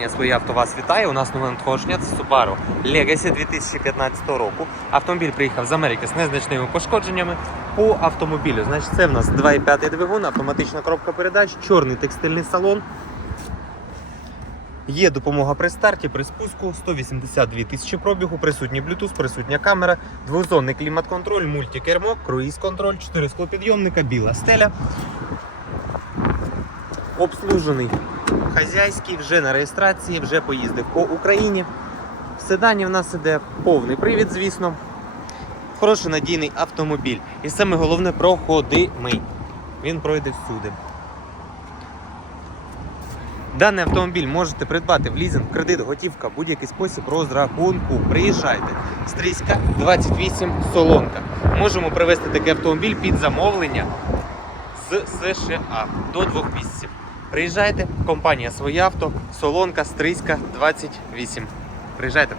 Я своє авто вас вітає. У нас нове надходження це Subaru Legacy 2015 року. Автомобіль приїхав з Америки з незначними пошкодженнями по автомобілю. Значить, це в нас 2,5 двигун, автоматична коробка передач, чорний текстильний салон. Є допомога при старті, при спуску, 182 тисячі пробігу, присутній Bluetooth, присутня камера, двозонний клімат-контроль, мультикермо, круїз-контроль, 4 склопідйомника, біла стеля. Обслужений хазяйський, вже на реєстрації, вже поїздив по Україні. В седані в нас іде повний привід, звісно. Хороший надійний автомобіль. І саме головне проходимий. Він пройде всюди. Даний автомобіль можете придбати в лізинг, кредит, готівка, будь-який спосіб розрахунку. Приїжджайте. Стрийська 28 Солонка. Можемо привезти такий автомобіль під замовлення з США до двох місяців. Приїжджайте, компанія своє авто, Солонка, Стрийська 28. Приїжджайте.